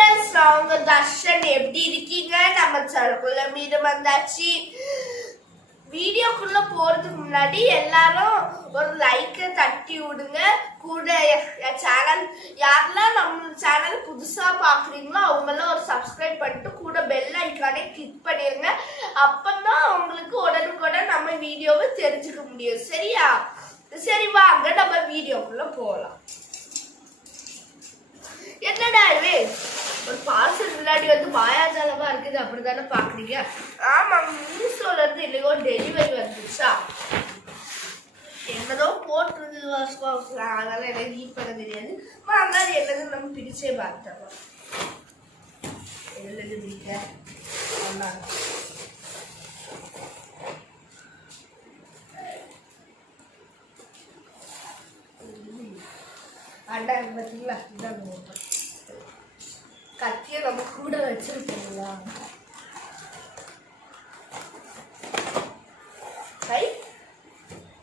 Friends நான் உங்க தர்ஷன் எப்படி இருக்கீங்க? நம்ம சரக்குள்ள மீது வந்தாச்சு. வீடியோக்குள்ள போறதுக்கு முன்னாடி எல்லாரும் ஒரு லைக்கை தட்டி விடுங்க. கூட என் சேனல் யாரெல்லாம் நம்ம சேனல் புதுசா பாக்குறீங்களோ அவங்கெல்லாம் ஒரு சப்ஸ்கிரைப் பண்ணிட்டு கூட பெல் ஐக்கானே கிளிக் பண்ணிருங்க. அப்பதான் உங்களுக்கு உடனுக்குடன் நம்ம வீடியோவை தெரிஞ்சுக்க முடியும். சரியா? சரி வாங்க நம்ம வீடியோக்குள்ள போகலாம் என்னடா இது? ஒரு பார்சல் முன்னாடி வந்து மாயாஜாலமா இருக்குது அப்படிதானே பாக்குறீங்க ஆமா மீஷோல இருந்து இல்லையோ டெலிவரி வந்துச்சா என்னதோ போட்டிருந்தது அதெல்லாம் எனக்கு ரீட் பண்ண தெரியாது. வாங்க என்னது நம்ம பிரிச்சே பார்த்தோம் என்னது பிடிக்க நல்லா அண்டா பார்த்தீங்களா இதான் ஓப்பன் கத்தியை நம்ம கூட வச்சிருக்கீங்களா கை?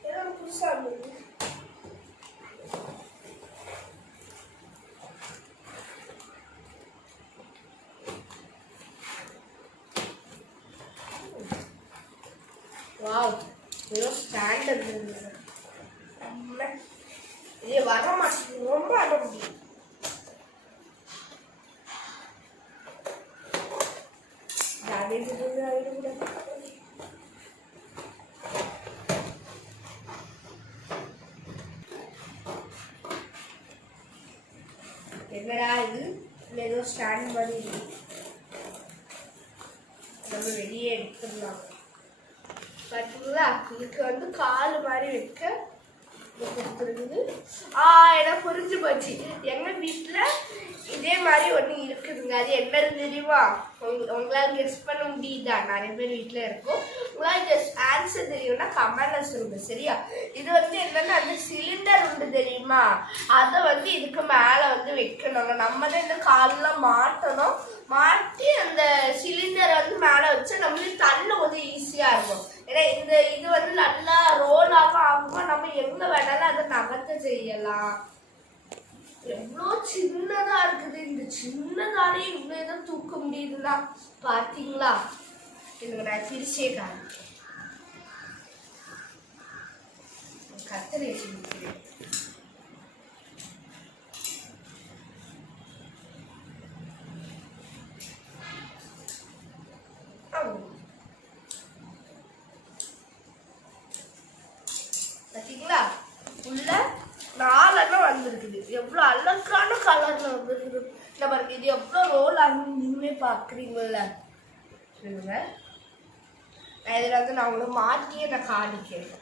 ஏதோ புதுசா இருந்தது. வாவ் ஏதோ ஸ்டாண்டர்ட் இருந்தது. அம்மா. இது வர மாட்டேங்குது ரொம்ப அட முடியும் என்னடா இது. இல்லை ஏதோ ஸ்டாண்ட் மாதிரி நம்ம வெளியே எடுத்துடலாம். பார்த்தீங்களா இதுக்கு வந்து கால் மாதிரி வைக்க கொடுத்துருக்குது. ஆ எனக்கு புரிஞ்சு போச்சு. எங்கள் வீட்டில் மாதிரி ஒண்ணு இருக்குதுங்க. அது என்னது தெரியுமா? உங்க- உங்களால் கெஸ் பண்ண முடியுதா? நிறைய பேர் வீட்டில் இருக்கும். உங்களால் கெஸ் ஆன்சர் தெரியும்னா கமெண்ட்ல சொல்லுங்க சரியா? இது வந்து என்னன்னா அந்த சிலிண்டர் உண்டு தெரியுமா? அதை வந்து இதுக்கு மேலே வந்து வைக்கணுங்க. நம்ம தான் இந்த காலில் மாட்டணும். மாட்டி அந்த சிலிண்டரை வந்து மேலே வச்சு நம்மளுக்கு தள்ள கொஞ்சம் ஈஸியாக இருக்கும். ஏன்னா இந்த இது வந்து நல்லா ரோல் ஆக ஆகுமா? நம்ம எங்கே வேணாலும் அதை நகர்த்த செய்யலாம். எவ்வளோ சின்னதா இருக்குது. இந்த சின்னதாலே இவ்வளோ தான் தூக்க முடியுதுன்னா பார்த்தீங்களா? எனக்கு நான் பிரிச்சே காணும் கத்தரை பார்த்தீங்களா? உள்ள நாலெண்ணம் வந்திருக்குது. எவ்வளோ கலர்ல வந்து இந்த பாருங்க இது எவ்வளோ ரோல் ஆகும் நீங்களே பார்க்குறீங்கள சொல்லுங்க இதில் வந்து நான் உங்களை மாட்டியே நான் காணிக்கிறேன்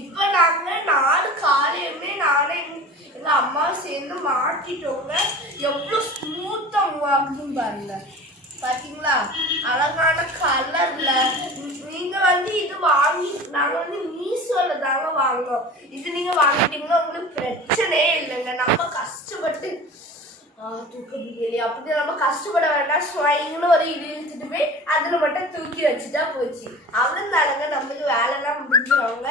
இப்போ நாங்கள் நாலு காலையுமே நானே எங்க அம்மா சேர்ந்து மாட்டிட்டோங்க. எவ்வளோ ஸ்மூத்தாக மூவ் ஆகுதுன்னு பாருங்க. பாத்தீங்களா? அழகான கலர்ல நீங்க வந்து இது வாங்கி நாங்க வந்து மீஷோல வாங்குவோம் இது நீங்க வாங்கிட்டீங்கன்னா உங்களுக்கு பிரச்சனையே இல்லைங்க. நம்ம கஷ்டப்பட்டு தூக்க முடியலையே. அப்படி நம்ம கஷ்டப்பட வேண்டாம். ஸ்வைங்கன்னு ஒரு இழுத்துட்டு போய் அதில் மட்டும் தூக்கி வச்சுட்டா போச்சு. அவ்வளோதானங்க நம்மளுக்கு வேலைலாம் முடிஞ்சவங்க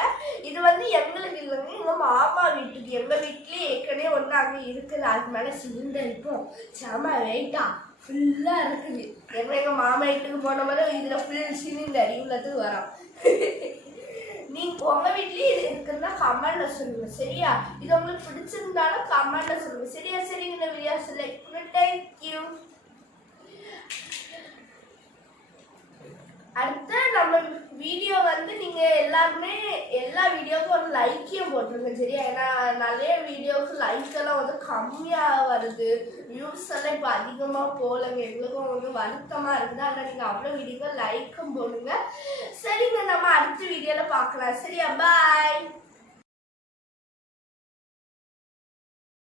இது வந்து எங்களுக்கு இல்லைங்க. எங்கள் மாமா வீட்டுக்கு எங்கள் வீட்லேயே ஏற்கனவே ஒன்று அங்கே இருக்குது. அது மேலே சிலிண்டர் இருக்கும் செம வெயிட்டா ஃபுல்லாக இருக்குது. எங்கள் எங்கள் மாமா வீட்டுக்கு போன மாதிரி இதில் ஃபுல் சிலிண்டர் இவ்வளோத்துக்கு வரோம். நீங்க உங்க வீட்லயே இது இருக்குன்னா கமெண்ட்ல சொல்லுங்க சரியா? இது உங்களுக்கு பிடிச்சிருந்தாலும் கமெண்ட்ல சொல்லுங்க சரியா? சரிங்க இந்த வீடியோ செலக்ட் தேங்க்யூ அடுத்து நம்ம வீடியோ வந்து நீங்க எல்லாருமே எல்லா வீடியோவுக்கும் ஒரு லைக்கையும் போட்டுருங்க சரியா? ஏன்னா நிறைய வீடியோவுக்கு லைக் எல்லாம் வந்து கம்மியா வருது. வியூஸ் எல்லாம் இப்போ அதிகமா போலங்க எங்களுக்கும் வந்து வருத்தமா இருக்குது. அதனால நீங்க அவ்வளோ வீடியோக்கு லைக்கும் போடுங்க. சரிங்க அடுத்த வீடியோல பார்க்கலாம். சரியா பாய்